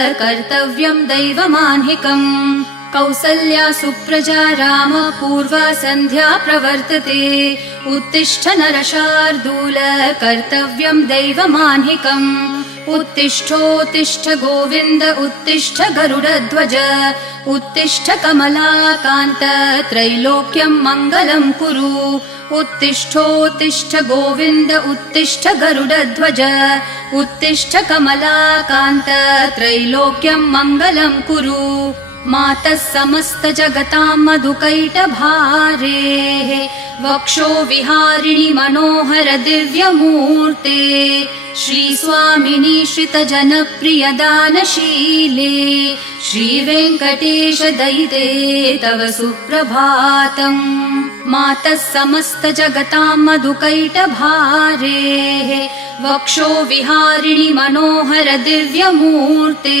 कर्तव्यं दैवमान्हिकम् कौसल्या सुप्रजा राम पूर्वा सन्ध्या प्रवर्तते उत्तिष्ठ नरशार्दूल कर्तव्यं दैवमान्हिकम् उत्तिष्ठोत्तिष्ठ गोविन्द उत्तिष्ठ गरुडध्वज उत्तिष्ठ कमलाकान्त त्रैलोक्यं मङ्गलं कुरु उत्तिष्ठोत्तिष्ठ गोविन्द उत्तिष्ठ गरुडध्वज उत्तिष्ठ कमलाकान्त त्रैलोक्यं मङ्गलं कुरु मातः समस्त जगतां मधुकैटभारेः वक्षो विहारिणि मनोहर दिव्यमूर्ते श्रीस्वामिनि श्रितजनप्रिय दानशीले श्रीवेङ्कटेश दयिते तव सुप्रभातम् मातः समस्त जगतां मधुकैटभारेः वक्षो विहारिणि मनोहर दिव्यमूर्ते